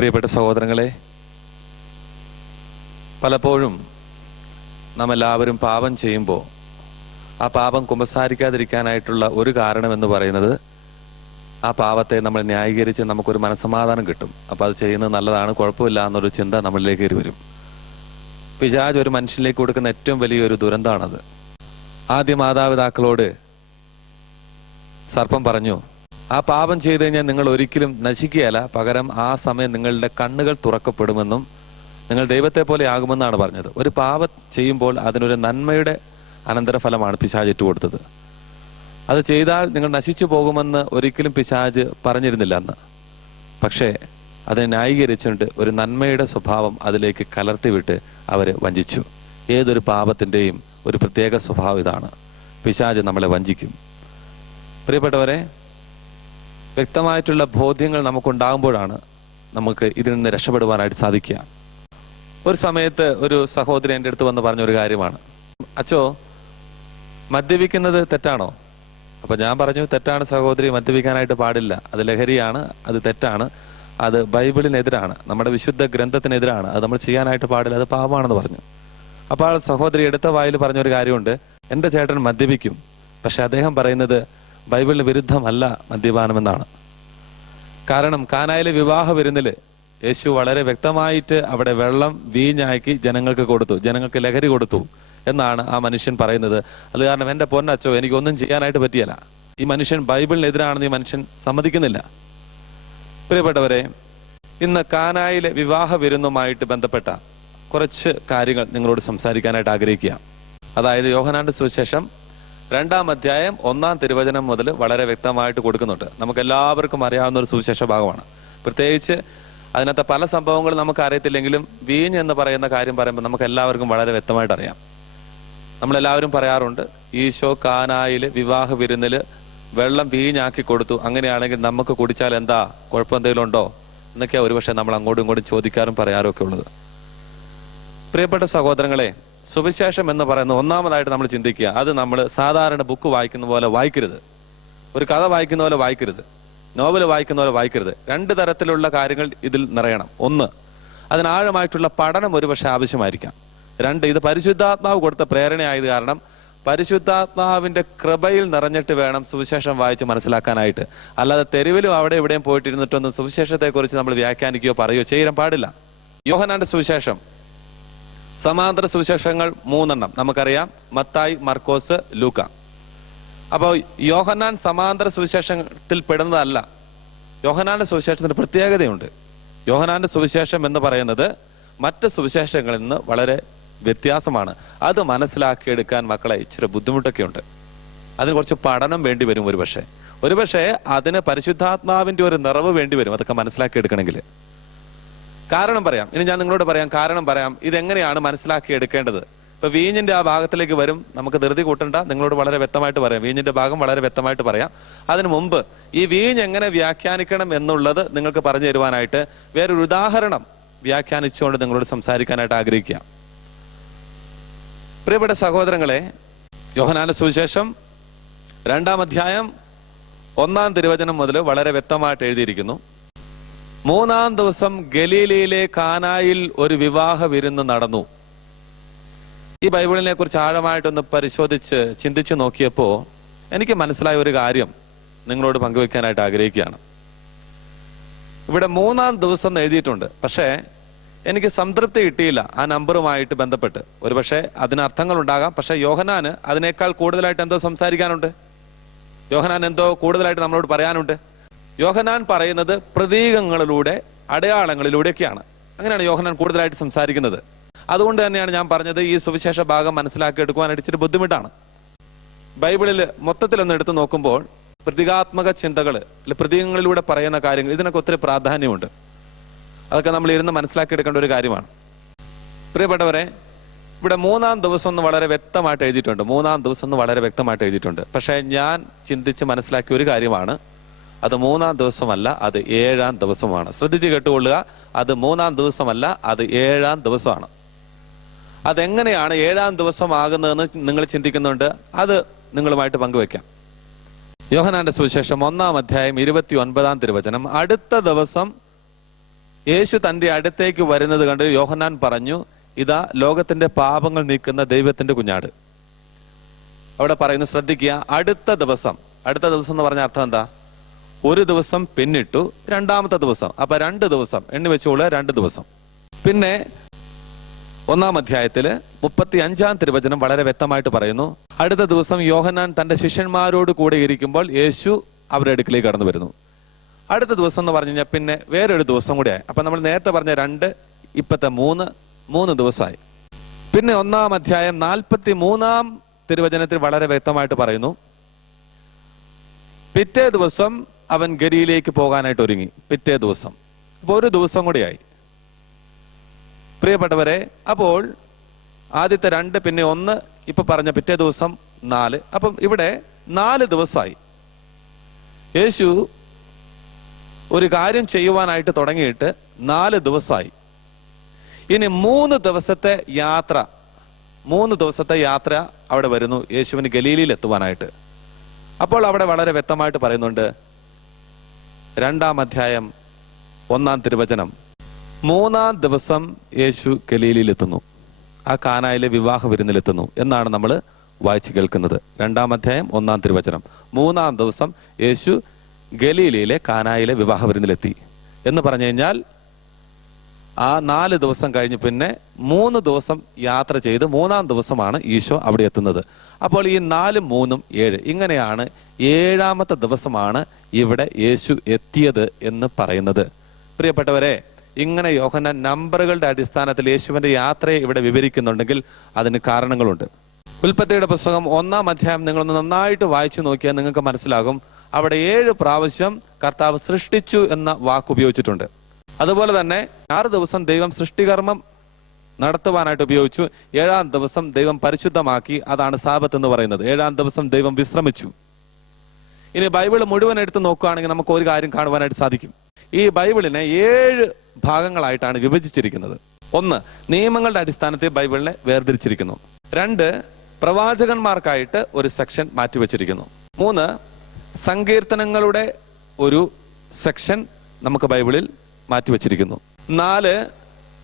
പ്രിയപ്പെട്ട സഹോദരങ്ങളെ പലപ്പോഴും നാം എല്ലാവരും പാപം ചെയ്യുമ്പോൾ ആ പാപം കുമ്പസാരിക്കാതിരിക്കാനായിട്ടുള്ള ഒരു കാരണം എന്ന് പറയുന്നത് ആ പാപത്തെ നമ്മൾ ന്യായീകരിച്ച് നമുക്കൊരു മനസ്സമാധാനം കിട്ടും. അപ്പോൾ അത് ചെയ്യുന്നത് നല്ലതാണ് കുഴപ്പമില്ല എന്നൊരു ചിന്ത നമ്മളിലേക്ക് കയറി വരും. പിജാജ് ഒരു മനുഷ്യനിലേക്ക് കൊടുക്കുന്ന ഏറ്റവും വലിയൊരു ദുരന്തമാണത്. ആദ്യ മാതാപിതാക്കളോട് സർപ്പം പറഞ്ഞു ആ പാപം ചെയ്തു കഴിഞ്ഞാൽ നിങ്ങൾ ഒരിക്കലും നശിക്കുകയല്ല. പകരം ആ സമയം നിങ്ങളുടെ കണ്ണുകൾ തുറക്കപ്പെടുമെന്നും നിങ്ങൾ ദൈവത്തെ പോലെ ആകുമെന്നാണ് പറഞ്ഞത്. ഒരു പാപം ചെയ്യുമ്പോൾ അതിനൊരു നന്മയുടെ അനന്തരഫലമാണ് പിശാജ് ഇട്ടുകൊടുത്തത് അത് ചെയ്താൽ നിങ്ങൾ നശിച്ചു പോകുമെന്ന് ഒരിക്കലും പിശാജ് പറഞ്ഞിരുന്നില്ല അന്ന്. പക്ഷേ അതിനെ ന്യായീകരിച്ചുകൊണ്ട് ഒരു നന്മയുടെ സ്വഭാവം അതിലേക്ക് കലർത്തിവിട്ട് അവരെ വഞ്ചിച്ചു. ഏതൊരു പാപത്തിന്റെയും ഒരു പ്രത്യേക സ്വഭാവം ഇതാണ്. പിശാജ് നമ്മളെ വഞ്ചിക്കും. പ്രിയപ്പെട്ടവരെ വ്യക്തമായിട്ടുള്ള ബോധ്യങ്ങൾ നമുക്കുണ്ടാകുമ്പോഴാണ് നമുക്ക് ഇതിൽ നിന്ന് രക്ഷപ്പെടുവാനായിട്ട് സാധിക്കുക. ഒരു സമയത്ത് ഒരു സഹോദരി എന്റെ അടുത്ത് വന്ന് പറഞ്ഞൊരു കാര്യമാണ്. അച്ചോ മദ്യപിക്കുന്നത് തെറ്റാണോ? അപ്പൊ ഞാൻ പറഞ്ഞു തെറ്റാണ് സഹോദരി മദ്യപിക്കാനായിട്ട് പാടില്ല. അത് ലഹരിയാണ് അത് തെറ്റാണ്. അത് ബൈബിളിനെതിരാണ്. നമ്മുടെ വിശുദ്ധ ഗ്രന്ഥത്തിനെതിരാണ്. അത് നമ്മൾ ചെയ്യാനായിട്ട് പാടില്ല. അത് പാപമാണെന്ന് പറഞ്ഞു. അപ്പോൾ ആ സഹോദരി എടുത്ത വായിൽ പറഞ്ഞൊരു കാര്യമുണ്ട്. എന്റെ ചേട്ടൻ മദ്യപിക്കും. പക്ഷെ അദ്ദേഹം പറയുന്നത് ബൈബിളിന് വിരുദ്ധമല്ല മദ്യപാനമെന്നാണ്. കാരണം കാനായിലെ വിവാഹ വിരുന്നിൽ യേശു വളരെ വ്യക്തമായിട്ട് അവിടെ വെള്ളം വീഞ്ഞാക്കി ജനങ്ങൾക്ക് കൊടുത്തു ജനങ്ങൾക്ക് ലഹരി കൊടുത്തു എന്നാണ് ആ മനുഷ്യൻ പറയുന്നത്. അത് കാരണം എന്റെ പൊന്നച്ചോ എനിക്കൊന്നും ചെയ്യാനായിട്ട് പറ്റിയല്ല. ഈ മനുഷ്യൻ ബൈബിളിനെതിരാണെന്ന് ഈ മനുഷ്യൻ സമ്മതിക്കുന്നില്ല. പ്രിയപ്പെട്ടവരെ ഇന്ന് കാനായിലെ വിവാഹ വിരുന്നുമായിട്ട് ബന്ധപ്പെട്ട കുറച്ച് കാര്യങ്ങൾ നിങ്ങളോട് സംസാരിക്കാനായിട്ട് ആഗ്രഹിക്കുക. അതായത് യോഹനാന്റെ സുവിശേഷം രണ്ടാം അധ്യായം ഒന്നാം തിരുവചനം മുതൽ വളരെ വ്യക്തമായിട്ട് കൊടുക്കുന്നുണ്ട്. നമുക്ക് എല്ലാവർക്കും അറിയാവുന്ന ഒരു സുവിശേഷ ഭാഗമാണ്. പ്രത്യേകിച്ച് അതിനകത്തെ പല സംഭവങ്ങളും നമുക്ക് അറിയത്തില്ലെങ്കിലും വീഞ്ഞ് എന്ന് പറയുന്ന കാര്യം പറയുമ്പോൾ നമുക്ക് എല്ലാവർക്കും വളരെ വ്യക്തമായിട്ട് അറിയാം. നമ്മളെല്ലാവരും പറയാറുണ്ട് ഈശോ കാനായിൽ വിവാഹ വിരുന്നിൽ വെള്ളം വീഞ്ഞാക്കി കൊടുത്തു. അങ്ങനെയാണെങ്കിൽ നമുക്ക് കുടിച്ചാൽ എന്താ? കുഴപ്പം എന്തെങ്കിലും ഉണ്ടോ? എന്നൊക്കെയാണ് ഒരുപക്ഷെ നമ്മൾ അങ്ങോട്ടും ഇങ്ങോട്ടും ചോദിക്കാറും പറയാറും ഒക്കെ ഉള്ളത്. പ്രിയപ്പെട്ട സഹോദരങ്ങളെ സുവിശേഷം എന്ന് പറയുന്ന ഒന്നാമതായിട്ട് നമ്മൾ ചിന്തിക്കുക അത് നമ്മൾ സാധാരണ ബുക്ക് വായിക്കുന്ന പോലെ വായിക്കരുത്. ഒരു കഥ വായിക്കുന്ന പോലെ വായിക്കരുത്. നോവൽ വായിക്കുന്ന പോലെ വായിക്കരുത്. രണ്ട് തരത്തിലുള്ള കാര്യങ്ങൾ ഇതിൽ നിറയണം. ഒന്ന് അതിനാഴമായിട്ടുള്ള പഠനം ഒരുപക്ഷെ ആവശ്യമായിരിക്കാം. രണ്ട് ഇത് പരിശുദ്ധാത്മാവ് കൊടുത്ത പ്രേരണയായത് കാരണം പരിശുദ്ധാത്മാവിന്റെ കൃപയിൽ നിറഞ്ഞിട്ട് വേണം സുവിശേഷം വായിച്ച് മനസ്സിലാക്കാനായിട്ട്. അല്ലാതെ തെരുവിലും അവിടെ എവിടെയും പോയിട്ടിരുന്നിട്ടൊന്നും സുവിശേഷത്തെക്കുറിച്ച് നമ്മൾ വ്യാഖ്യാനിക്കുകയോ പറയുകയോ ചെയ്യാൻ പാടില്ല. യോഹനാന്റെ സുവിശേഷം സമാന്തര സുവിശേഷങ്ങൾ മൂന്നെണ്ണം. നമുക്കറിയാം മത്തായി മർക്കോസ് ലൂക്ക. അപ്പോൾ യോഹന്നാൻ സമാന്തര സുവിശേഷത്തിൽ പെടുന്നതല്ല. യോഹനാന്റെ സുവിശേഷത്തിന് പ്രത്യേകതയുണ്ട്. യോഹനാന്റെ സുവിശേഷം എന്ന് പറയുന്നത് മറ്റ് സുവിശേഷങ്ങളിൽ നിന്ന് വളരെ വ്യത്യാസമാണ്. അത് മനസ്സിലാക്കിയെടുക്കാൻ മക്കളെ ഇച്ചിരി ബുദ്ധിമുട്ടൊക്കെ ഉണ്ട് അതിന് കുറച്ച് പഠനം വേണ്ടി വരും ഒരുപക്ഷെ. ഒരുപക്ഷെ അതിന് പരിശുദ്ധാത്മാവിന്റെ ഒരു നിറവ് വേണ്ടി വരും. അതൊക്കെ മനസ്സിലാക്കിയെടുക്കണമെങ്കിൽ. കാരണം പറയാം. ഇനി ഞാൻ നിങ്ങളോട് പറയാം കാരണം പറയാം. ഇതെങ്ങനെയാണ് മനസ്സിലാക്കി എടുക്കേണ്ടത്? ഇപ്പൊ വീഞ്ഞിന്റെ ആ ഭാഗത്തിലേക്ക് വരും നമുക്ക് ധൃതി കൂട്ടണ്ട. നിങ്ങളോട് വളരെ വ്യക്തമായിട്ട് പറയാം. വീഞ്ഞിന്റെ ഭാഗം വളരെ വ്യക്തമായിട്ട് പറയാം. അതിനു മുമ്പ് ഈ വീഞ്ഞ് എങ്ങനെ വ്യാഖ്യാനിക്കണം എന്നുള്ളത് നിങ്ങൾക്ക് പറഞ്ഞു തരുവാനായിട്ട് വേറൊരു ഉദാഹരണം വ്യാഖ്യാനിച്ചുകൊണ്ട് നിങ്ങളോട് സംസാരിക്കാനായിട്ട് ആഗ്രഹിക്കാം പ്രിയപ്പെട്ട സഹോദരങ്ങളെ യോഹനാന സുവിശേഷം രണ്ടാം അധ്യായം ഒന്നാം തിരുവചനം മുതൽ വളരെ വ്യക്തമായിട്ട് എഴുതിയിരിക്കുന്നു. മൂന്നാം ദിവസം ഗലീലയിലെ കാനായിൽ ഒരു വിവാഹ വിരുന്ന് നടന്നു. ഈ ബൈബിളിനെ കുറിച്ച് ആഴമായിട്ടൊന്ന് പരിശോധിച്ച് ചിന്തിച്ചു നോക്കിയപ്പോ എനിക്ക് മനസ്സിലായ ഒരു കാര്യം നിങ്ങളോട് പങ്കുവെക്കാനായിട്ട് ആഗ്രഹിക്കുകയാണ്. ഇവിടെ മൂന്നാം ദിവസം എഴുതിയിട്ടുണ്ട്. പക്ഷേ എനിക്ക് സംതൃപ്തി കിട്ടിയില്ല ആ നമ്പറുമായിട്ട് ബന്ധപ്പെട്ട്. ഒരുപക്ഷെ അതിന് അർത്ഥങ്ങൾ ഉണ്ടാകാം പക്ഷെ യോഹനാന് അതിനേക്കാൾ കൂടുതലായിട്ട് എന്തോ സംസാരിക്കാനുണ്ട്? യോഹനാൻ എന്തോ കൂടുതലായിട്ട് നമ്മളോട് പറയാനുണ്ട്? യോഹനാൻ പറയുന്നത് പ്രതീകങ്ങളിലൂടെ അടയാളങ്ങളിലൂടെയൊക്കെയാണ്. അങ്ങനെയാണ് യോഹനാൻ കൂടുതലായിട്ട് സംസാരിക്കുന്നത്. അതുകൊണ്ട് തന്നെയാണ് ഞാൻ പറഞ്ഞത് ഈ സുവിശേഷ ഭാഗം മനസ്സിലാക്കി എടുക്കുവാനായിട്ട് ഇച്ചിരി ബുദ്ധിമുട്ടാണ്. ബൈബിളിൽ മൊത്തത്തിൽ ഒന്ന് എടുത്തു നോക്കുമ്പോൾ പ്രതീകാത്മക ചിന്തകൾ അല്ലെ പ്രതീകങ്ങളിലൂടെ പറയുന്ന കാര്യങ്ങൾ ഇതിനൊക്കെ ഒത്തിരി പ്രാധാന്യമുണ്ട്. അതൊക്കെ നമ്മൾ ഇരുന്ന് മനസ്സിലാക്കി എടുക്കേണ്ട ഒരു കാര്യമാണ്. പ്രിയപ്പെട്ടവരെ ഇവിടെ മൂന്നാം ദിവസം ഒന്ന് വളരെ വ്യക്തമായിട്ട് എഴുതിയിട്ടുണ്ട്. മൂന്നാം ദിവസം ഒന്ന് വളരെ വ്യക്തമായിട്ട് എഴുതിയിട്ടുണ്ട്. പക്ഷേ ഞാൻ ചിന്തിച്ച് മനസ്സിലാക്കിയ ഒരു കാര്യമാണ്. അത് മൂന്നാം ദിവസമല്ല അത് ഏഴാം ദിവസമാണ്. ശ്രദ്ധിച്ച് കേട്ടുകൊള്ളുക അത് മൂന്നാം ദിവസമല്ല അത് ഏഴാം ദിവസമാണ്. അതെങ്ങനെയാണ് ഏഴാം ദിവസം ആകുന്നതെന്ന് നിങ്ങൾ ചിന്തിക്കുന്നുണ്ട്? അത് നിങ്ങളുമായിട്ട് പങ്കുവെക്കാം യോഹനാന്റെ സുവിശേഷം ഒന്നാം അധ്യായം ഇരുപത്തി ഒൻപതാം തിരുവചനം. അടുത്ത ദിവസം യേശു തന്റെ അടുത്തേക്ക് വരുന്നത് കണ്ട് യോഹനാൻ പറഞ്ഞു ഇതാ ലോകത്തിന്റെ പാപങ്ങൾ നീക്കുന്ന ദൈവത്തിന്റെ കുഞ്ഞാട്. അവിടെ പറയുന്നു ശ്രദ്ധിക്കുക അടുത്ത ദിവസം. അടുത്ത ദിവസം എന്ന് പറഞ്ഞ അർത്ഥം എന്താ? ഒരു ദിവസം പിന്നിട്ടു രണ്ടാമത്തെ ദിവസം. അപ്പൊ രണ്ട് ദിവസം. എണ്ണി വെച്ചോളൂ രണ്ട് ദിവസം. പിന്നെ ഒന്നാം അധ്യായത്തിൽ മുപ്പത്തി അഞ്ചാം തിരുവചനം വളരെ വ്യക്തമായിട്ട് പറയുന്നു. അടുത്ത ദിവസം യോഹനാൻ തന്റെ ശിഷ്യന്മാരോട് കൂടെ ഇരിക്കുമ്പോൾ യേശു അവരുടെ അടുക്കിലേക്ക് കടന്നു വരുന്നു. അടുത്ത ദിവസം എന്ന് പറഞ്ഞു കഴിഞ്ഞാൽ പിന്നെ വേറൊരു ദിവസം കൂടെ ആയി. അപ്പൊ നമ്മൾ നേരത്തെ പറഞ്ഞ രണ്ട് ഇപ്പത്തെ മൂന്ന് മൂന്ന് ദിവസമായി. പിന്നെ ഒന്നാം അധ്യായം നാൽപ്പത്തി മൂന്നാം തിരുവചനത്തിൽ വളരെ വ്യക്തമായിട്ട് പറയുന്നു. പിറ്റേ ദിവസം അവൻ ഗരിയിലേക്ക് പോകാനായിട്ട് ഒരുങ്ങി പിറ്റേ ദിവസം. അപ്പോൾ ഒരു ദിവസം കൂടിയായി. പ്രിയപ്പെട്ടവരെ അപ്പോൾ ആദ്യത്തെ രണ്ട് പിന്നെ ഒന്ന് ഇപ്പൊ പറഞ്ഞ പിറ്റേ ദിവസം നാല്. അപ്പം ഇവിടെ നാല് ദിവസമായി യേശു ഒരു കാര്യം ചെയ്യുവാനായിട്ട് തുടങ്ങിയിട്ട് നാല് ദിവസമായി ഇനി മൂന്ന് ദിവസത്തെ യാത്ര മൂന്ന് ദിവസത്തെ യാത്ര അവിടെ വരുന്നു യേശുവിന് ഗലീലിയിൽ എത്തുവാനായിട്ട്. അപ്പോൾ അവിടെ വളരെ വ്യക്തമായിട്ട് പറയുന്നുണ്ട് രണ്ടാം അധ്യായം ഒന്നാം തിരുവചനം. മൂന്നാം ദിവസം യേശു ഗലീലിയിൽ എത്തുന്നു ആ കാനായിലെ വിവാഹ വിരുന്നിലെത്തുന്നു എന്നാണ് നമ്മൾ വായിച്ചു കേൾക്കുന്നത്. രണ്ടാം അധ്യായം ഒന്നാം തിരുവചനം. മൂന്നാം ദിവസം യേശു ഗലീലയിലെ കാനായിലെ വിവാഹ വിരുന്നിലെത്തി എന്ന് പറഞ്ഞു കഴിഞ്ഞാൽ ആ നാല് ദിവസം കഴിഞ്ഞ് പിന്നെ മൂന്ന് ദിവസം യാത്ര ചെയ്ത് മൂന്നാം ദിവസമാണ് ഈശോ അവിടെ എത്തുന്നത്. അപ്പോൾ ഈ നാലും മൂന്നും ഏഴ് ഇങ്ങനെയാണ് ഏഴാമത്തെ ദിവസമാണ് ഇവിടെ യേശു എത്തിയത് എന്ന് പറയുന്നത്. പ്രിയപ്പെട്ടവരെ ഇങ്ങനെ യോഹന നമ്പറുകളുടെ അടിസ്ഥാനത്തിൽ യേശുവിന്റെ യാത്രയെ ഇവിടെ വിവരിക്കുന്നുണ്ടെങ്കിൽ അതിന് കാരണങ്ങളുണ്ട്. ഉൽപ്പത്തിയുടെ പുസ്തകം ഒന്നാം അധ്യായം നിങ്ങളൊന്ന് നന്നായിട്ട് വായിച്ചു നോക്കിയാൽ നിങ്ങൾക്ക് മനസ്സിലാകും. അവിടെ ഏഴ് പ്രാവശ്യം കർത്താവ് സൃഷ്ടിച്ചു എന്ന വാക്ക് ഉപയോഗിച്ചിട്ടുണ്ട്. അതുപോലെ തന്നെ ആറ് ദിവസം ദൈവം സൃഷ്ടികർമ്മം നടത്തുവാനായിട്ട് ഉപയോഗിച്ചു. ഏഴാം ദിവസം ദൈവം പരിശുദ്ധമാക്കി. അതാണ് സാപത്ത് എന്ന് പറയുന്നത്. ഏഴാം ദിവസം ദൈവം വിശ്രമിച്ചു. ഇനി ബൈബിൾ മുഴുവൻ എടുത്ത് നോക്കുകയാണെങ്കിൽ നമുക്ക് ഒരു കാര്യം കാണുവാനായിട്ട് സാധിക്കും. ഈ ബൈബിളിനെ ഏഴ് ഭാഗങ്ങളായിട്ടാണ് വിഭജിച്ചിരിക്കുന്നത്. ഒന്ന് നിയമങ്ങളുടെ അടിസ്ഥാനത്തിൽ ബൈബിളിനെ വേർതിരിച്ചിരിക്കുന്നു. രണ്ട് പ്രവാചകന്മാർക്കായിട്ട് ഒരു സെക്ഷൻ മാറ്റിവെച്ചിരിക്കുന്നു. മൂന്ന് സങ്കീർത്തനങ്ങളുടെ ഒരു സെക്ഷൻ നമുക്ക് ബൈബിളിൽ മാറ്റിവെച്ചിരിക്കുന്നു. നാല്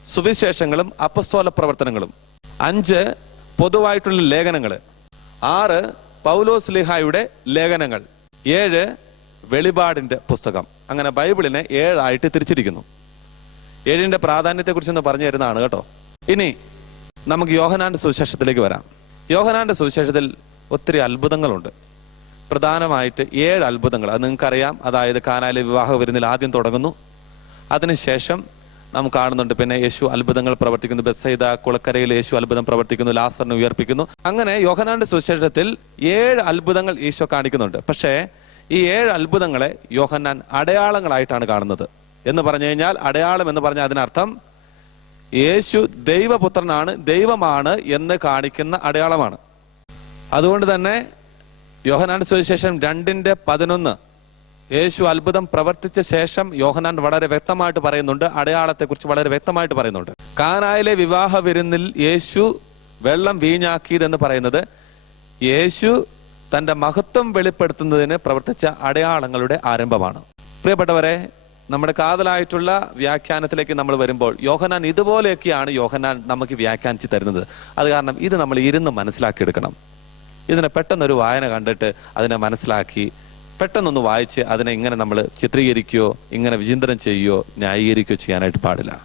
സുവിശേഷങ്ങളും അപ്പസ്തോല പ്രവർത്തനങ്ങളും. അഞ്ച് പൊതുവായിട്ടുള്ള ലേഖനങ്ങൾ ആറ് പൗലോസ് ലിഹായുടെ ലേഖനങ്ങൾ. ഏഴ് വെളിപാടിന്റെ പുസ്തകം. അങ്ങനെ ബൈബിളിനെ ഏഴായിട്ട് തിരിച്ചിരിക്കുന്നു. ഏഴിന്റെ പ്രാധാന്യത്തെക്കുറിച്ച് ഒന്ന് പറഞ്ഞു തരുന്നതാണ് കേട്ടോ. ഇനി നമുക്ക് യോഹനാന്റെ സുവിശേഷത്തിലേക്ക് വരാം. യോഹനാന്റെ സുവിശേഷത്തിൽ ഒത്തിരി അത്ഭുതങ്ങളുണ്ട്. പ്രധാനമായിട്ട് ഏഴ് അത്ഭുതങ്ങൾ. അത് നിങ്ങൾക്കറിയാം. അതായത് കാനായിലെ വിവാഹ വിരുന്നിൽ ആദ്യം തുടങ്ങുന്നു. അതിനുശേഷം നാം കാണുന്നുണ്ട്. പിന്നെ യേശു അത്ഭുതങ്ങൾ പ്രവർത്തിക്കുന്നു. ബെസൈദ കുളക്കരയിൽ യേശു അത്ഭുതം പ്രവർത്തിക്കുന്നു. ലാസറിനെ ഉയർപ്പിക്കുന്നു. അങ്ങനെ യോഹനാന്റെ സുശേഷത്തിൽ ഏഴ് അത്ഭുതങ്ങൾ ഈശോ കാണിക്കുന്നുണ്ട്. പക്ഷേ ഈ ഏഴ് അത്ഭുതങ്ങളെ യോഹന്നാൻ അടയാളങ്ങളായിട്ടാണ് കാണുന്നത്. എന്ന് പറഞ്ഞു കഴിഞ്ഞാൽ അടയാളം എന്ന് പറഞ്ഞാൽ അതിനർത്ഥം യേശു ദൈവപുത്രനാണ് ദൈവമാണ് എന്ന് കാണിക്കുന്ന അടയാളമാണ്. അതുകൊണ്ട് തന്നെ യോഹനാന്റെ സുവിശേഷം രണ്ടിന്റെ പതിനൊന്ന് യേശു അത്ഭുതം പ്രവർത്തിച്ച ശേഷം യോഹനാൻ വളരെ വ്യക്തമായിട്ട് പറയുന്നുണ്ട് അടയാളത്തെക്കുറിച്ച് വളരെ വ്യക്തമായിട്ട് പറയുന്നുണ്ട്. കാനായിലെ വിവാഹ വിരുന്നിൽ യേശു വെള്ളം വീഞ്ഞാക്കിയതെന്ന് പറയുന്നത് യേശു തന്റെ മഹത്വം വെളിപ്പെടുത്തുന്നതിന് പ്രവർത്തിച്ച അടയാളങ്ങളുടെ ആരംഭമാണ്. പ്രിയപ്പെട്ടവരെ നമ്മുടെ കാതലായിട്ടുള്ള വ്യാഖ്യാനത്തിലേക്ക് നമ്മൾ വരുമ്പോൾ യോഹനാൻ ഇതുപോലെയൊക്കെയാണ് യോഹനാൻ നമുക്ക് വ്യാഖ്യാനിച്ച് തരുന്നത്. അത് കാരണം ഇത് നമ്മൾ ഇരുന്ന് മനസ്സിലാക്കിയെടുക്കണം. ഇതിനെ പെട്ടെന്നൊരു വായന കണ്ടിട്ട് അതിനെ മനസ്സിലാക്കി പെട്ടെന്നൊന്ന് വായിച്ച് അതിനെ ഇങ്ങനെ നമ്മൾ ചിത്രീകരിക്കുകയോ ഇങ്ങനെ വിചിന്തനം ചെയ്യുകയോ ന്യായീകരിക്കുകയോ ചെയ്യാനായിട്ട് പാടില്ല.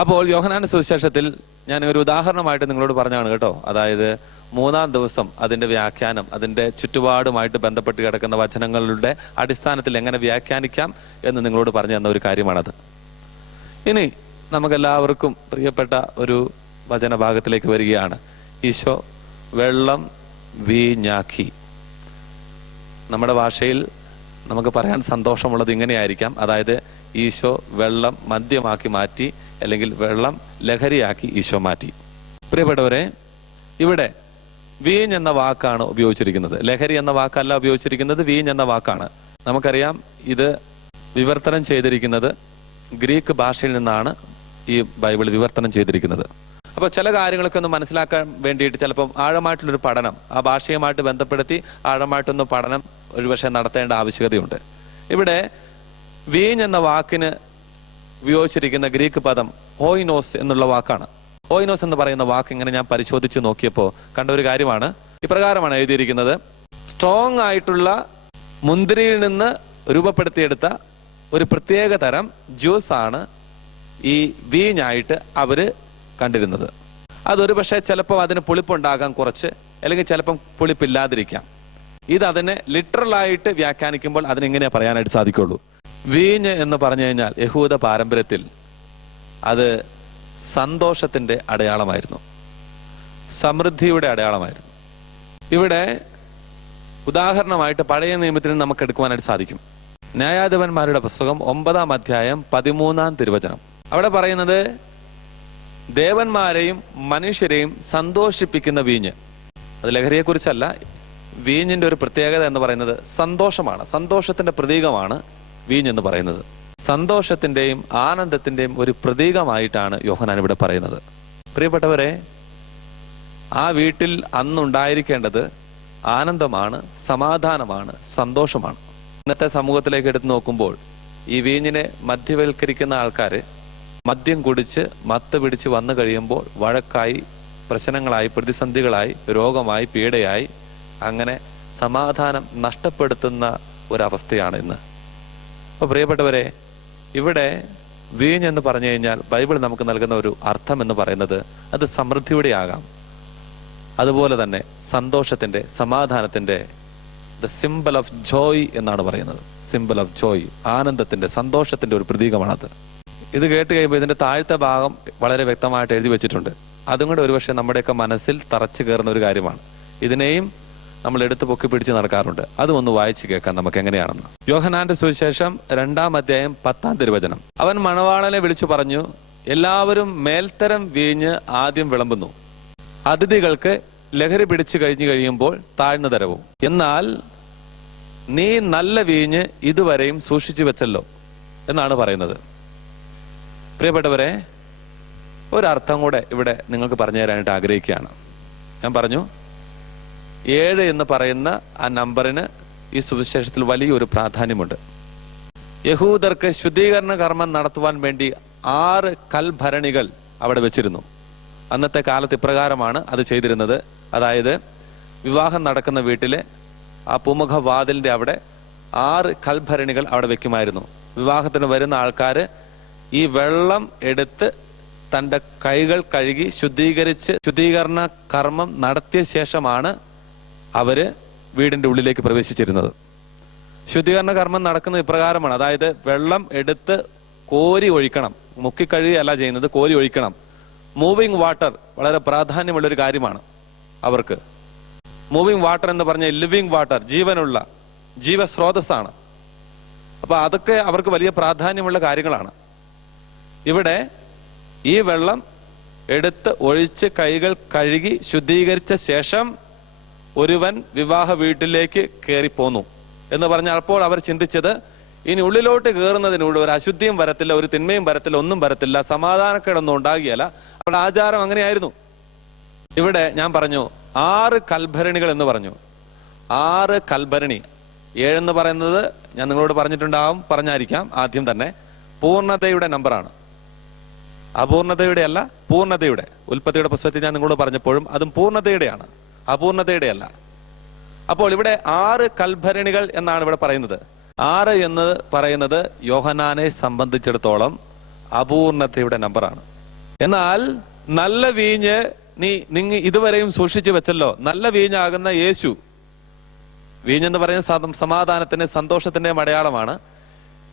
അപ്പോൾ യോഹനാന സുവിശേഷത്തിൽ ഞാൻ ഒരു ഉദാഹരണമായിട്ട് നിങ്ങളോട് പറഞ്ഞാണ് കേട്ടോ. അതായത് മൂന്നാം ദിവസം അതിന്റെ വ്യാഖ്യാനം അതിന്റെ ചുറ്റുപാടുമായിട്ട് ബന്ധപ്പെട്ട് കിടക്കുന്ന വചനങ്ങളുടെ അടിസ്ഥാനത്തിൽ എങ്ങനെ വ്യാഖ്യാനിക്കാം എന്ന് നിങ്ങളോട് പറഞ്ഞു തന്ന ഒരു കാര്യമാണത്. ഇനി നമുക്കെല്ലാവർക്കും പ്രിയപ്പെട്ട ഒരു വചനഭാഗത്തിലേക്ക് വരികയാണ്. ഈശോ വെള്ളം വീഞ്ഞാക്കി. നമ്മുടെ ഭാഷയിൽ നമുക്ക് പറയാൻ സന്തോഷമുള്ളത് ഇങ്ങനെയായിരിക്കാം. അതായത് ഈശോ വെള്ളം മദ്യമാക്കി മാറ്റി അല്ലെങ്കിൽ വെള്ളം ലഹരിയാക്കി ഈശോ മാറ്റി. പ്രിയപ്പെട്ടവരെ ഇവിടെ വീഞ്ഞ് എന്ന വാക്കാണ് ഉപയോഗിച്ചിരിക്കുന്നത്. ലഹരി എന്ന വാക്കല്ല ഉപയോഗിച്ചിരിക്കുന്നത് വീഞ്ഞ് എന്ന വാക്കാണ്. നമുക്കറിയാം ഇത് വിവർത്തനം ചെയ്തിരിക്കുന്നത് ഗ്രീക്ക് ഭാഷയിൽ നിന്നാണ് ഈ ബൈബിൾ വിവർത്തനം ചെയ്തിരിക്കുന്നത്. അപ്പോൾ ചില കാര്യങ്ങളൊക്കെ ഒന്ന് മനസ്സിലാക്കാൻ വേണ്ടിയിട്ട് ചിലപ്പം ആഴമായിട്ടുള്ളൊരു പഠനം ആ ഭാഷയുമായിട്ട് ബന്ധപ്പെടുത്തി ആഴമായിട്ടൊന്ന് പഠനം ഒരുപക്ഷെ നടത്തേണ്ട ആവശ്യകതയുണ്ട്. ഇവിടെ വീഞ്ഞ് എന്ന വാക്കിന് ഉപയോഗിച്ചിരിക്കുന്ന ഗ്രീക്ക് പദം ഓയിനോസ് എന്നുള്ള വാക്കാണ്. ഓയിനോസ് എന്ന് പറയുന്ന വാക്ക് ഇങ്ങനെ ഞാൻ പരിശോധിച്ച് നോക്കിയപ്പോൾ കണ്ട ഒരു കാര്യമാണ്. ഇപ്രകാരമാണ് എഴുതിയിരിക്കുന്നത്. സ്ട്രോങ് ആയിട്ടുള്ള മുന്തിരിയിൽ നിന്ന് രൂപപ്പെടുത്തിയെടുത്ത ഒരു പ്രത്യേക തരം ജ്യൂസ് ആണ് ഈ വീഞ്ഞായിട്ട് അവർ കണ്ടിരുന്നത്. അതൊരു പക്ഷേ ചിലപ്പോൾ അതിന് പുളിപ്പുണ്ടാകാൻ കുറച്ച് അല്ലെങ്കിൽ ചിലപ്പം പുളിപ്പില്ലാതിരിക്കാം. ഇത് അതിനെ ലിറ്ററലായിട്ട് വ്യാഖ്യാനിക്കുമ്പോൾ അതിനെങ്ങനെയാ പറയാനായിട്ട് സാധിക്കുള്ളൂ? വീഞ്ഞ് എന്ന് പറഞ്ഞു കഴിഞ്ഞാൽ യഹൂദ പാരമ്പര്യത്തിൽ അത് സന്തോഷത്തിന്റെ അടയാളമായിരുന്നു. സമൃദ്ധിയുടെ അടയാളമായിരുന്നു. ഇവിടെ ഉദാഹരണമായിട്ട് പഴയ നിയമത്തിന് നമുക്ക് എടുക്കുവാനായിട്ട് സാധിക്കും. ന്യായാധിപന്മാരുടെ പുസ്തകം ഒമ്പതാം അധ്യായം പതിമൂന്നാം തിരുവചനം. അവിടെ പറയുന്നത് ദേവന്മാരെയും മനുഷ്യരെയും സന്തോഷിപ്പിക്കുന്ന വീഞ്ഞ്. അത് ലഹരിയെക്കുറിച്ചല്ല വീഞ്ഞിന്റെ ഒരു പ്രത്യേകത എന്ന് പറയുന്നത് സന്തോഷമാണ്. സന്തോഷത്തിന്റെ പ്രതീകമാണ് വീഞ്ഞ് എന്ന് പറയുന്നത്. സന്തോഷത്തിന്റെയും ആനന്ദത്തിന്റെയും ഒരു പ്രതീകമായിട്ടാണ് യോഹനാൻ ഇവിടെ പറയുന്നത്. പ്രിയപ്പെട്ടവരെ ആ വീട്ടിൽ അന്നുണ്ടായിരിക്കേണ്ടത് ആനന്ദമാണ് സമാധാനമാണ് സന്തോഷമാണ്. ഇന്നത്തെ സമൂഹത്തിലേക്ക് എടുത്തു നോക്കുമ്പോൾ ഈ വീഞ്ഞിനെ മദ്യവൽക്കരിക്കുന്ന ആൾക്കാർ മദ്യം കുടിച്ച് മത്ത് പിടിച്ച് വന്നു കഴിയുമ്പോൾ വഴക്കായി പ്രശ്നങ്ങളായി പ്രതിസന്ധികളായി രോഗമായി പീഡയായി അങ്ങനെ സമാധാനം നഷ്ടപ്പെടുത്തുന്ന ഒരവസ്ഥയാണ് ഇന്ന്. അപ്പോൾ പ്രിയപ്പെട്ടവരെ ഇവിടെ വീഞ്ഞ് എന്ന് പറഞ്ഞു കഴിഞ്ഞാൽ ബൈബിൾ നമുക്ക് നൽകുന്ന ഒരു അർത്ഥം എന്ന് പറയുന്നത് അത് സമൃദ്ധിയുടെ ആകാം. അതുപോലെ തന്നെ സന്തോഷത്തിന്റെ സമാധാനത്തിന്റെ ദ സിമ്പിൾ ഓഫ് ജോയ് എന്നാണ് പറയുന്നത്. സിമ്പിൾ ഓഫ് ജോയ് ആനന്ദത്തിന്റെ സന്തോഷത്തിന്റെ ഒരു പ്രതീകമാണത്. ഇത് കേട്ട് കഴിയുമ്പോൾ ഇതിന്റെ താഴത്തെ ഭാഗം വളരെ വ്യക്തമായിട്ട് എഴുതി വെച്ചിട്ടുണ്ട്. അതും കൂടെ ഒരുപക്ഷെ നമ്മുടെയൊക്കെ മനസ്സിൽ തറച്ചു കയറുന്ന ഒരു കാര്യമാണ്. ഇതിനെയും നമ്മൾ എടുത്തു പൊക്കി പിടിച്ച് നടക്കാറുണ്ട്. അത് ഒന്ന് വായിച്ചു കേൾക്കാം നമുക്ക് എങ്ങനെയാണെന്ന്. യോഹനാന്റെ സുവിശേഷം രണ്ടാം അധ്യായം പത്താം തിരുവചനം. അവൻ മണവാളനെ വിളിച്ചു പറഞ്ഞു എല്ലാവരും മേൽത്തരം വീഞ്ഞ് ആദ്യം വിളമ്പുന്നു. അതിഥികൾക്ക് ലഹരി പിടിച്ചു കഴിഞ്ഞു കഴിയുമ്പോൾ താഴ്ന്ന തരവും. എന്നാൽ നീ നല്ല വീഞ്ഞ് ഇതുവരെയും സൂക്ഷിച്ചു വെച്ചല്ലോ എന്നാണ് പറയുന്നത്. പ്രിയപ്പെട്ടവരെ ഒരർത്ഥം കൂടെ ഇവിടെ നിങ്ങൾക്ക് പറഞ്ഞു തരാനായിട്ട് ആഗ്രഹിക്കുകയാണ്. ഞാൻ പറഞ്ഞു ഏഴ് എന്ന് പറയുന്ന ആ നമ്പറിന് ഈ സുവിശേഷത്തിൽ വലിയൊരു പ്രാധാന്യമുണ്ട്. യഹൂദർക്ക് ശുദ്ധീകരണ കർമ്മം നടത്തുവാൻ വേണ്ടി ആറ് കൽഭരണികൾ അവിടെ വെച്ചിരുന്നു. അന്നത്തെ കാലത്ത് ഇപ്രകാരമാണ് അത് ചെയ്തിരുന്നത്. അതായത് വിവാഹം നടക്കുന്ന വീട്ടിലെ ആ പൂമുഖ വാതിലിന്റെ അവിടെ ആറ് കൽഭരണികൾ അവിടെ വെക്കുമായിരുന്നു. വിവാഹത്തിന് വരുന്ന ആൾക്കാർ ഈ വെള്ളം എടുത്ത് തന്റെ കൈകൾ കഴുകി ശുദ്ധീകരിച്ച് ശുദ്ധീകരണ കർമ്മം നടത്തിയ ശേഷമാണ് അവർ വീടിന്റെ ഉള്ളിലേക്ക് പ്രവേശിച്ചിരുന്നത്. ശുദ്ധീകരണ കർമ്മം നടക്കുന്നത് ഇപ്രകാരമാണ്. അതായത് വെള്ളം എടുത്ത് കോരി ഒഴിക്കണം. മുക്കിക്കഴുകയല്ല ചെയ്യുന്നത് കോരി ഒഴിക്കണം. മൂവിങ് വാട്ടർ വളരെ പ്രാധാന്യമുള്ള ഒരു കാര്യമാണ് അവർക്ക്. മൂവിങ് വാട്ടർ എന്ന് പറഞ്ഞ ലിവിങ് വാട്ടർ ജീവനുള്ള ജീവസ്രോതസ്സാണ്. അപ്പൊ അതൊക്കെ അവർക്ക് വലിയ പ്രാധാന്യമുള്ള കാര്യങ്ങളാണ്. ഇവിടെ ഈ വെള്ളം എടുത്ത് ഒഴിച്ച് കൈകൾ കഴുകി ശുദ്ധീകരിച്ച ശേഷം ഒരുവൻ വിവാഹ വീട്ടിലേക്ക് കയറി പോന്നു എന്ന് പറഞ്ഞപ്പോൾ അവർ ചിന്തിച്ചത് ഇനി ഉള്ളിലോട്ട് കയറുന്നതിനൂടെ ഒരു അശുദ്ധിയും വരത്തില്ല ഒരു തിന്മയും വരത്തില്ല ഒന്നും വരത്തില്ല സമാധാനക്കേടൊന്നും ഉണ്ടാകിയല്ല അവരുടെ ആചാരം അങ്ങനെയായിരുന്നു. ഇവിടെ ഞാൻ പറഞ്ഞു ആറ് കൽഭരണികൾ എന്ന് പറഞ്ഞു. ആറ് കൽഭരണി. ഏഴെന്ന് പറയുന്നത് ഞാൻ നിങ്ങളോട് പറഞ്ഞിട്ടുണ്ടാവും പറഞ്ഞായിരിക്കാം ആദ്യം തന്നെ. പൂർണതയുടെ നമ്പറാണ്. അപൂർണതയുടെ അല്ല പൂർണതയുടെ. ഉൽപ്പത്തിയുടെ പുസ്തകത്തിൽ ഞാൻ നിങ്ങളോട് പറഞ്ഞപ്പോഴും അതും പൂർണതയുടെയാണ്. അപൂർണതയുടെ അല്ല അപ്പോൾ ഇവിടെ ആറ് കൽഭരണികൾ എന്നാണ് ഇവിടെ പറയുന്നത്. ആറ് എന്ന് പറയുന്നത് യോഹനാനെ സംബന്ധിച്ചിടത്തോളം അപൂർണതയുടെ നമ്പറാണ്. എന്നാൽ നല്ല വീഞ്ഞ് നീ നിങ്ങ ഇതുവരെയും സൂക്ഷിച്ചു വെച്ചല്ലോ. നല്ല വീഞ്ഞാകുന്ന യേശു. വീഞ്ഞെന്ന് പറയുന്ന സമാധാനത്തിന്റെ സന്തോഷത്തിന്റെ അടയാളമാണ്.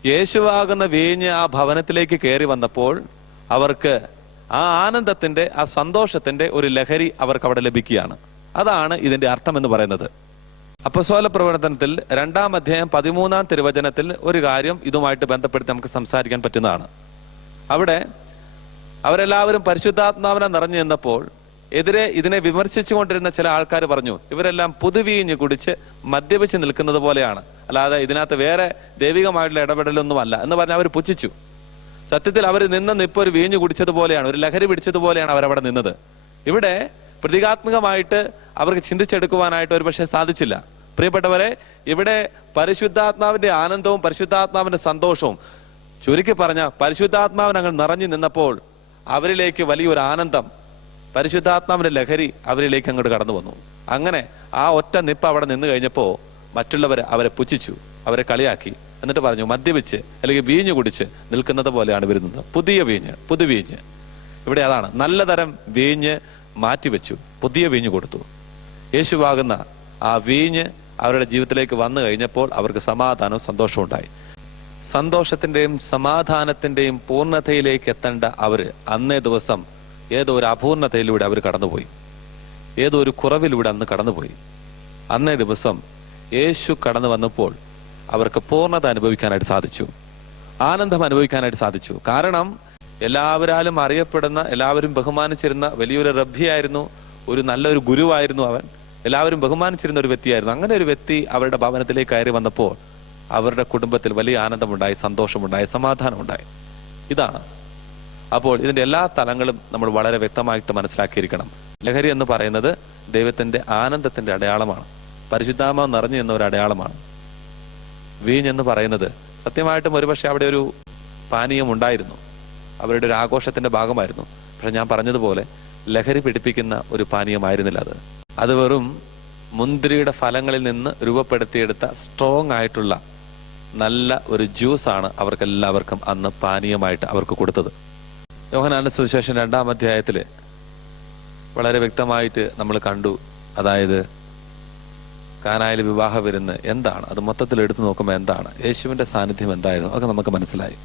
യേശുവാകുന്ന വീഞ്ഞ് ആ ഭവനത്തിലേക്ക് കയറി വന്നപ്പോൾ അവർക്ക് ആ ആനന്ദത്തിന്റെ ആ സന്തോഷത്തിന്റെ ഒരു ലഹരി അവർക്ക് അവിടെ ലഭിക്കുകയാണ്. അതാണ് ഇതിന്റെ അർത്ഥം എന്ന് പറയുന്നത്. അപ്പസ്വല പ്രവർത്തനത്തിൽ രണ്ടാം അധ്യായം പതിമൂന്നാം തിരുവചനത്തിൽ ഒരു കാര്യം ഇതുമായിട്ട് ബന്ധപ്പെടുത്തി നമുക്ക് സംസാരിക്കാൻ പറ്റുന്നതാണ്. അവിടെ അവരെല്ലാവരും പരിശുദ്ധാത്മാവിനെ നിറഞ്ഞു നിന്നപ്പോൾ എതിരെ ഇതിനെ വിമർശിച്ചുകൊണ്ടിരുന്ന ചില ആൾക്കാർ പറഞ്ഞു ഇവരെല്ലാം പുതുവീഞ്ഞ് കുടിച്ച് മദ്യപിച്ച് നിൽക്കുന്നത് പോലെയാണ്. അല്ലാതെ ഇതിനകത്ത് വേറെ ദൈവികമായിട്ടുള്ള ഇടപെടലൊന്നുമല്ല. എന്ന് പറഞ്ഞാൽ അവർ പുച്ഛിച്ചു. സത്യത്തിൽ അവർ നിന്ന നിപ്പ് ഒരു വീഞ്ഞു കുടിച്ചതുപോലെയാണ് ഒരു ലഹരി പിടിച്ചതുപോലെയാണ് അവരവിടെ നിന്നത്. ഇവിടെ പ്രതീകാത്മകമായിട്ട് അവർക്ക് ചിന്തിച്ചെടുക്കുവാനായിട്ട് ഒരുപക്ഷെ സാധിച്ചില്ല. പ്രിയപ്പെട്ടവരെ ഇവിടെ പരിശുദ്ധാത്മാവിന്റെ ആനന്ദവും പരിശുദ്ധാത്മാവിന്റെ സന്തോഷവും ചുരുക്കി പറഞ്ഞ പരിശുദ്ധാത്മാവിനങ്ങൾ നിറഞ്ഞു നിന്നപ്പോൾ അവരിലേക്ക് വലിയൊരു ആനന്ദം പരിശുദ്ധാത്മാവിന്റെ ലഹരി അവരിലേക്ക് അങ്ങോട്ട് കടന്നു വന്നു. അങ്ങനെ ആ ഒറ്റ നിപ്പ് അവിടെ നിന്ന് കഴിഞ്ഞപ്പോൾ മറ്റുള്ളവർ അവരെ പുച്ഛിച്ചു അവരെ കളിയാക്കി. എന്നിട്ട് പറഞ്ഞു മദ്യപിച്ച് അല്ലെങ്കിൽ വീഞ്ഞ് കുടിച്ച് നിൽക്കുന്നത് പോലെയാണ് വരുന്നത്. പുതിയ വീഞ്ഞ് പുതുവീഞ്ഞ്. ഇവിടെ അതാണ് നല്ല തരം വീഞ്ഞ് മാറ്റിവെച്ചു പുതിയ വീഞ്ഞ് കൊടുത്തു. യേശുവാകുന്ന ആ വീഞ്ഞ് അവരുടെ ജീവിതത്തിലേക്ക് വന്നു കഴിഞ്ഞപ്പോൾ അവർക്ക് സമാധാനവും സന്തോഷവും ഉണ്ടായി. സന്തോഷത്തിന്റെയും സമാധാനത്തിന്റെയും പൂർണതയിലേക്ക് എത്തേണ്ട അവർ അന്നേ ദിവസം ഏതോ ഒരു അപൂർണതയിലൂടെ അവർ കടന്നുപോയി. ഏതോ ഒരു കുറവിലൂടെ അന്ന് കടന്നുപോയി. അന്നേ ദിവസം യേശു കടന്നു വന്നപ്പോൾ അവർക്ക് പൂർണത അനുഭവിക്കാനായിട്ട് സാധിച്ചു. ആനന്ദം അനുഭവിക്കാനായിട്ട് സാധിച്ചു. കാരണം എല്ലാവരാലും അറിയപ്പെടുന്ന എല്ലാവരും ബഹുമാനിച്ചിരുന്ന വലിയൊരു റബ്ബിയായിരുന്നു ഒരു നല്ലൊരു ഗുരുവായിരുന്നു അവൻ. എല്ലാവരും ബഹുമാനിച്ചിരുന്ന ഒരു വ്യക്തിയായിരുന്നു. അങ്ങനെ ഒരു വ്യക്തി അവരുടെ ഭവനത്തിലേക്ക് കയറി വന്നപ്പോൾ അവരുടെ കുടുംബത്തിൽ വലിയ ആനന്ദമുണ്ടായി സന്തോഷമുണ്ടായി സമാധാനമുണ്ടായി. ഇതാണ്. അപ്പോൾ ഇതിന്റെ എല്ലാ തലങ്ങളും നമ്മൾ വളരെ വ്യക്തമായിട്ട് മനസ്സിലാക്കിയിരിക്കണം. ലഹരി എന്ന് പറയുന്നത് ദൈവത്തിന്റെ ആനന്ദത്തിന്റെ അടയാളമാണ്. പരിശുദ്ധാമ നിറഞ്ഞു നിന്ന ഒരു അടയാളമാണ്. വീഞ്ഞ് എന്ന് പറയുന്നത് സത്യമായിട്ടും ഒരുപക്ഷെ അവിടെ ഒരു പാനീയം ഉണ്ടായിരുന്നു അവരുടെ ഒരു ആഘോഷത്തിന്റെ ഭാഗമായിരുന്നു. പക്ഷെ ഞാൻ പറഞ്ഞതുപോലെ ലഹരി പിടിപ്പിക്കുന്ന ഒരു പാനീയമായിരുന്നില്ല അത്. അത് വെറും മുന്തിരിയുടെ ഫലങ്ങളിൽ നിന്ന് രൂപപ്പെടുത്തിയെടുത്ത സ്ട്രോങ് ആയിട്ടുള്ള നല്ല ഒരു ജ്യൂസാണ് അവർക്കെല്ലാവർക്കും അന്ന് പാനീയമായിട്ട് അവർക്ക് കൊടുത്തത്. യോഹനാന്റെ സുവിശേഷം രണ്ടാം അധ്യായത്തിൽ വളരെ വ്യക്തമായിട്ട് നമ്മൾ കണ്ടു. അതായത് കാനായിൽ വിവാഹ വരുന്ന എന്താണ്? അത് മൊത്തത്തിൽ എടുത്തു നോക്കുമ്പോൾ എന്താണ്? യേശുവിന്റെ സാന്നിധ്യം എന്തായിരുന്നു? ഒക്കെ നമുക്ക് മനസ്സിലായി.